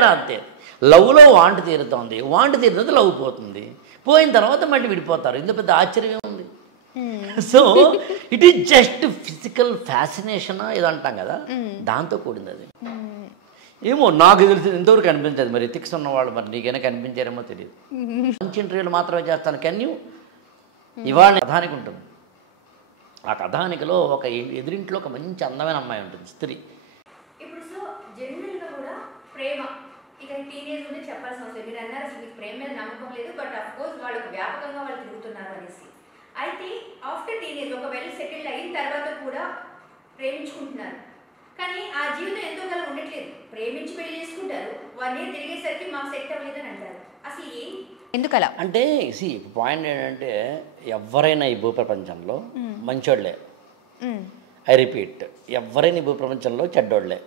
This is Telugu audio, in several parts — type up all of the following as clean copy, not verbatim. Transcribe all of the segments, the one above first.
తేడా అంతే. లవ్లో వాంట్ తీరుతోంది, వాంట్ తీరుతుంది లవ్ పోతుంది, పోయిన తర్వాత మళ్ళీ విడిపోతారు. ఇందులో పెద్ద ఆశ్చర్యం ఉంది. So it is just physical fascination ఏదో అంటాం కదా, దాంతో కూడింది అది. ఏమో నాకు తెలిసి ఇంతవరకు కనిపించదు. మరి ఎథిక్స్ ఉన్నవాళ్ళు మరి నీకైనా కనిపించారేమో తెలియదు. మంచి ఇంటర్వ్యూలు మాత్రమే చేస్తాను. కెన్యూ ఇవాళ కథానికి ఉంటుంది. ఆ కథానికలో ఒక ఎదురింట్లో ఒక మంచి అందమైన అమ్మాయి ఉంటుంది, స్త్రీ. ఇప్పుడు సో జనరల్గా కూడా ప్రేమ ఇక టీనేజ్ గురించి చెప్పాల్సిన అవసరం. మీరు అన్నారు అసలు మీకు ప్రేమ మీద నమ్మకం లేదు, బట్ అఫ్ కోర్స్ వాళ్ళకు వ్యాపకంగా వాళ్ళు తిరుగుతున్నారు అనేసి. అయితే ఆఫ్టర్ టీనేజ్ ఒకవేళ సెటిల్డ్ అయిన తర్వాత కూడా ప్రేమించుకుంటున్నారు, కానీ ఆ జీవితం ఎంతో కాలం ఉండట్లేదు. ప్రేమించి పెళ్లి చేసుకుంటారు, 1 year తిరిగేసరికి మాకు సెట్ అవ్వలేదని అంటారు. అసలు ఏం ఎందుకలా అంటే పాయింట్ ఏంటంటే ఎవరైనా ఈ భూప్రపంచంలో మంచోళ్లే. ఐ రిపీట్, ఎవరైనా ఈ భూప్రపంచంలో చెడ్డోళ్లే.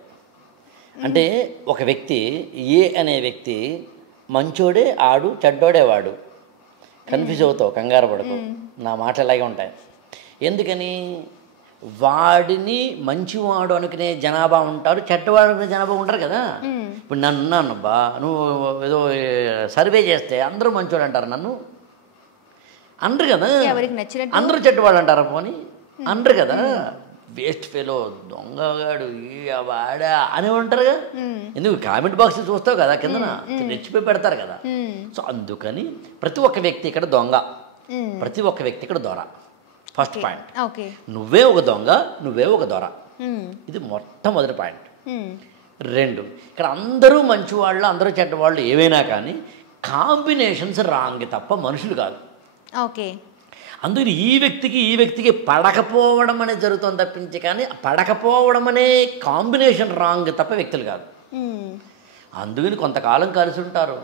అంటే ఒక వ్యక్తి ఏ అనే వ్యక్తి మంచోడే ఆడు, చెడ్డోడే వాడు. కన్ఫ్యూజ్ అవుతావు, కంగారు పడకు, నా మాటలు అలాగే ఉంటాయి. ఎందుకని వాడిని మంచివాడు అనుకునే జనాభా ఉంటారు, చెడ్డవాడు అనుకునే జనాభా ఉంటారు కదా. ఇప్పుడు నన్ను ఉన్నాను బా, నువ్వు ఏదో సర్వే చేస్తే అందరూ మంచివాడు అంటారు, నన్ను అనరు కదా. అందరూ చెడ్డవాడు అంటారా పోనీ, అనరు కదా. వేస్ట్ ఫెలో, దొంగగాడు, వాడా అని ఉంటారుగా. ఎందుకు కామెంట్ బాక్స్ చూస్తావు కదా, కిందన రెచ్చిపోయి పెడతారు కదా. సో అందుకని ప్రతి ఒక్క వ్యక్తి ఇక్కడ దొంగ, ప్రతి ఒక్క వ్యక్తి ఇక్కడ దొర. ఫస్ట్ పాయింట్, నువ్వే ఒక దొంగ, నువ్వే ఒక దొర. ఇది మొట్టమొదటి పాయింట్. 2, ఇక్కడ అందరూ మంచివాళ్ళు, అందరూ చెడ్డవాళ్ళు ఏవైనా కానీ కాంబినేషన్స్ రాంగ్ తప్ప మనుషులు కాదు. అందుకని ఈ వ్యక్తికి పడకపోవడం అనేది జరుగుతుంది తప్పించి, కానీ పడకపోవడం అనే కాంబినేషన్ రాంగ్ తప్ప వ్యక్తులు కాదు. అందుకని కొంతకాలం కలిసి ఉంటారు,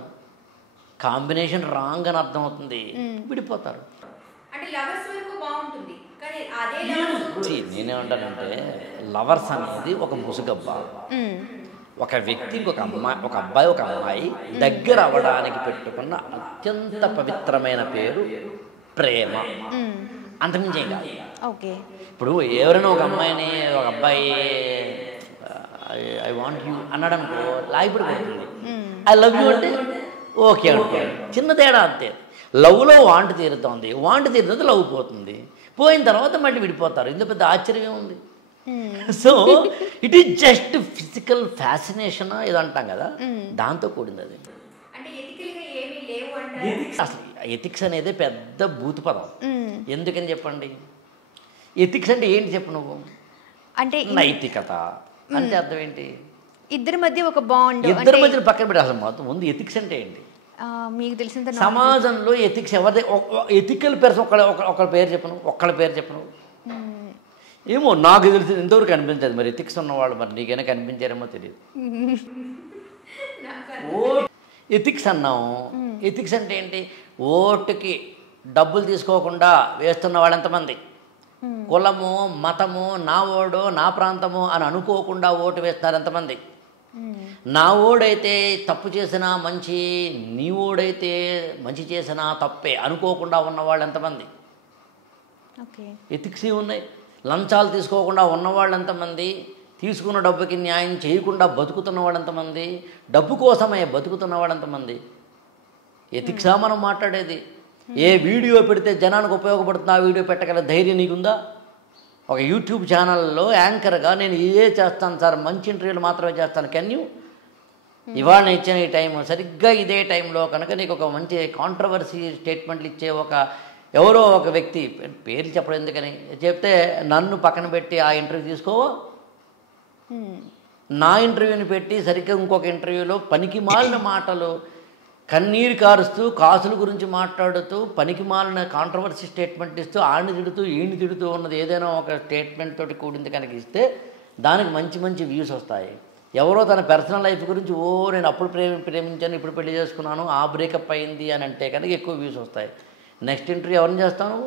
కాంబినేషన్ రాంగ్ అని అర్థమవుతుంది, విడిపోతారు. నేనేమంటానంటే లవర్స్ అనేది ఒక ముసుగబ్బ. ఒక వ్యక్తి ఒక అబ్బాయి ఒక అమ్మాయి దగ్గర అవ్వడానికి పెట్టుకున్న అత్యంత పవిత్రమైన పేరు ప్రేమ, అంతమించి ఏం కాదు. ఇప్పుడు ఎవరైనా ఒక అమ్మాయిని ఒక అబ్బాయి ఐ వాంట్ యూ అన్నాడు అనుకో, లాగిపడి పోతుంది. ఐ లవ్ యూ అంటే ఓకే అనుకో, చిన్న తేడా అంతే. లవ్లో వాంట్ తీరుతోంది, వాంట్ తీరుతుంది లవ్ పోతుంది, పోయిన తర్వాత మళ్ళీ విడిపోతారు. ఇందులో పెద్ద ఆశ్చర్యం ఉంది. So it is just physical fascination ఏదో అంటాం కదా, దాంతో కూడింది అది. అసలు ఎథిక్స్ అనేది పెద్ద భూత పదం. ఎందుకని చెప్పండి, ఎథిక్స్ అంటే ఏంటి చెప్పు నువ్వు? అంటే నైతికత అంటే అర్థం ఏంటి? ఇద్దరి మధ్య ఒక బాండ్, ఇద్దరి మధ్య పక్కన పెట్టి అసలు మొత్తం ముందు ఎథిక్స్ అంటే ఏంటి? మీకు తెలిసిన సమాజంలో ఎథిక్స్ ఎవరి ఎథికల్ పర్సన్ ఒకళ్ళ పేరు చెప్పను, ఒక్కళ్ళ పేరు చెప్పను. ఏమో నాకు తెలిసి ఇంతవరకు కనిపించదు. మరి ఎథిక్స్ ఉన్నవాళ్ళు మరి నీకైనా కనిపించారేమో తెలియదు. ఎథిక్స్ అన్నాము. ఎథిక్స్ అంటే ఏంటి? ఓటుకి డబ్బులు తీసుకోకుండా వేస్తున్న వాళ్ళు ఎంతమంది? కులము, మతము, నా ఓడు, నా ప్రాంతము అని అనుకోకుండా ఓటు వేస్తున్నారు ఎంతమంది? నా ఓడైతే తప్పు చేసినా మంచి, నీ ఓడైతే మంచి చేసినా తప్పే అనుకోకుండా ఉన్నవాళ్ళు ఎంతమంది? ఎథిక్స్ ఉన్నాయి. లంచాలు తీసుకోకుండా ఉన్నవాళ్ళు ఎంతమంది? తీసుకున్న డబ్బుకి న్యాయం చేయకుండా బతుకుతున్న వాళ్ళు ఎంతమంది? డబ్బు కోసమే బతుకుతున్న వాళ్ళు ఎంతమంది? ఎథిక్సా మనం మాట్లాడేది? ఏ వీడియో పెడితే జనానికి ఉపయోగపడుతుంది ఆ వీడియో పెట్టగల ధైర్యం నీకుందా? ఒక యూట్యూబ్ ఛానల్లో యాంకర్గా నేను ఇదే చేస్తాను సార్, మంచి ఇంటర్వ్యూలు మాత్రమే చేస్తాను, కెన్ యూ? ఇవాళ నేను ఇచ్చిన ఈ టైం సరిగ్గా ఇదే టైంలో కనుక నీకు ఒక మంచి కాంట్రవర్సీ స్టేట్మెంట్లు ఇచ్చే ఎవరో ఒక వ్యక్తి పేర్లు చెప్పడం ఎందుకని చెప్తే నన్ను పక్కన పెట్టి ఆ ఇంటర్వ్యూ తీసుకోవా? నా ఇంటర్వ్యూని పెట్టి సరిగ్గా ఇంకొక ఇంటర్వ్యూలో పనికి మాలిన మాటలు, కన్నీరు కారుస్తూ, కాసుల గురించి మాట్లాడుతూ, పనికి మాలిన కాంట్రవర్సీ స్టేట్మెంట్ ఇస్తూ, ఆడిని తిడుతూ ఈయన్ని తిడుతూ ఉన్నది ఏదైనా ఒక స్టేట్మెంట్ తోటి కూడింది కనుక ఇస్తే దానికి మంచి మంచి వ్యూస్ వస్తాయి. ఎవరో తన పర్సనల్ లైఫ్ గురించి నేను అప్పుడు ప్రేమించాను, ఇప్పుడు పెళ్లి చేసుకున్నాను, ఆ బ్రేకప్ అయింది అని అంటే కనుక ఎక్కువ వ్యూస్ వస్తాయి. నెక్స్ట్ ఇంటర్వ్యూ ఎవరిని చేస్తాను?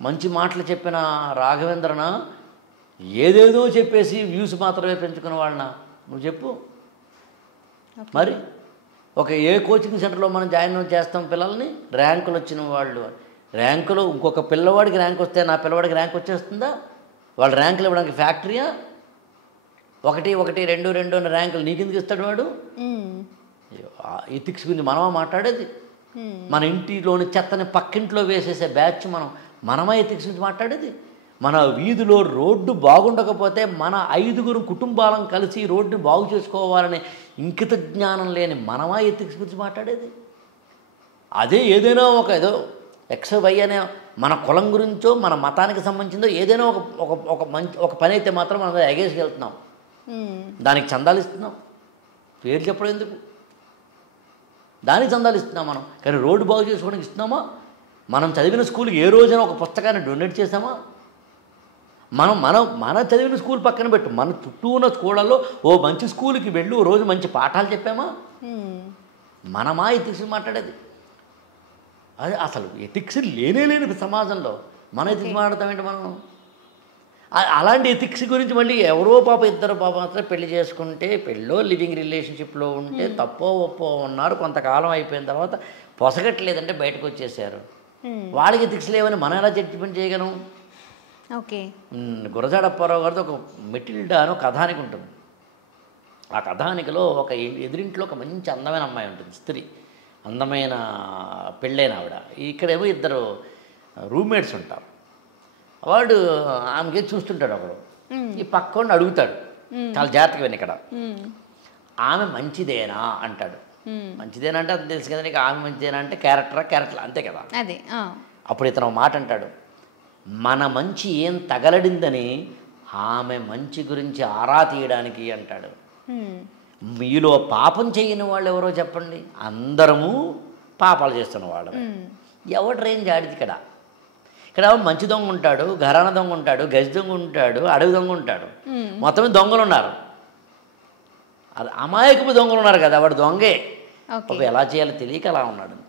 మంచి మాటలు చెప్పిన రాఘవేంద్రనా, ఏదేదో చెప్పేసి వ్యూస్ మాత్రమే పెంచుకున్న వాళ్ళనా? నువ్వు చెప్పు. మరి ఏ కోచింగ్ సెంటర్లో మనం జాయిన్ చేస్తాం పిల్లల్ని? ర్యాంకులు వచ్చిన వాళ్ళు, ర్యాంకులు ఇంకొక పిల్లవాడికి ర్యాంక్ వస్తే నా పిల్లవాడికి ర్యాంక్ వచ్చేస్తుందా? వాళ్ళు ర్యాంకులు ఇవ్వడానికి ఫ్యాక్టరీయా? 1 1 2 2 అని ర్యాంకులు నీకెందుకు ఇస్తాడు వాడు? ఎథిక్స్ గురించి మనమా మాట్లాడేది? మన ఇంటిలోని చెత్తని పక్కింట్లో వేసేసే బ్యాచ్ మనమా ఎథిక్స్ గురించి మాట్లాడేది? మన వీధిలో రోడ్డు బాగుండకపోతే మన 5 కుటుంబాలను కలిసి రోడ్డుని బాగు చేసుకోవాలనే ఇంకిత జ్ఞానం లేని మనమా ఎథిక్స్ గురించి మాట్లాడేది? అదే ఏదైనా ఏదో ఎక్స్ వై అనే మన కులం గురించో మన మతానికి సంబంధించిందో ఏదైనా ఒక పని అయితే మాత్రం మనం ఎగేసుకెళ్తున్నాం, దానికి చందాలు ఇస్తున్నాం. పేరు చెప్పడం ఎందుకు? దానికి చందాలు ఇస్తున్నాం మనం. కానీ రోడ్డు బాగు చేసుకోవడానికి ఇస్తున్నామా? మనం చదివిన స్కూల్కి ఏ రోజైనా ఒక పుస్తకాన్ని డొనేట్ చేసామా? మన చదివిన స్కూల్ పక్కన పెట్టు, మన చుట్టూ ఉన్న స్కూళ్ళల్లో మంచి స్కూల్కి వెళ్ళి ఓ రోజు మంచి పాఠాలు చెప్పామా? మనమా ఎథిక్స్ మాట్లాడేది? అది అసలు ఎథిక్స్ లేని సమాజంలో మన ఎథిక్స్ మాట్లాడతామేంటి మనం? అలాంటి ఎథిక్స్ గురించి మళ్ళీ ఎవరో ఇద్దరు మాత్రం పెళ్లి చేసుకుంటే పెళ్ళో లివింగ్ రిలేషన్షిప్లో ఉంటే తప్పో ఒప్పో ఉన్నారు, కొంతకాలం అయిపోయిన తర్వాత పొసగట్లేదంటే బయటకు వచ్చేసారు. వాళ్ళకి ఎథిక్స్ లేవని మనం ఎలా జడ్జిమెంట్ చేయగలం? ఓకే. గురజాడ అప్పారావు గారితో ఒక మెటిల్డా అని ఒక కథానిక ఉంటుంది. ఆ కథానికలో ఎదురింట్లో ఒక మంచి అందమైన అమ్మాయి ఉంటుంది, స్త్రీ, అందమైన పెళ్ళైన ఆవిడ. ఇక్కడేమో 2 రూమ్మేట్స్ ఉంటారు. వాడు ఆమెకి చూస్తుంటాడు ఒకడు, ఈ పక్కన అడుగుతాడు, చాలా జాగ్రత్తగా విని ఇక్కడ, ఆమె మంచిదేనా అంటాడు. మంచిదేనా అంటే అది తెలుసు కదా నీకు, ఆమె మంచిదేనా అంటే క్యారెక్టర్ అంతే కదా. అదే. అప్పుడు ఇతను మాట అంటాడు, మన మంచి ఏం తగలడిందని ఆమె మంచి గురించి ఆరా తీయడానికి అంటాడు. మీలో పాపం చేయని వాళ్ళు ఎవరో చెప్పండి? అందరము పాపాలు చేస్తున్న వాళ్ళు. ఎవడు రేంజ్ ఆడిది ఇక్కడ మంచి దొంగ ఉంటాడు, ఘరాన దొంగ ఉంటాడు, గజ దొంగ ఉంటాడు, అడవి దొంగ ఉంటాడు, మొత్తం దొంగలు ఉన్నారు. అది అమాయకపు దొంగలు ఉన్నారు కదా, వాడు దొంగే. ఎలా చేయాలో తెలియక అలా ఉన్నాడు.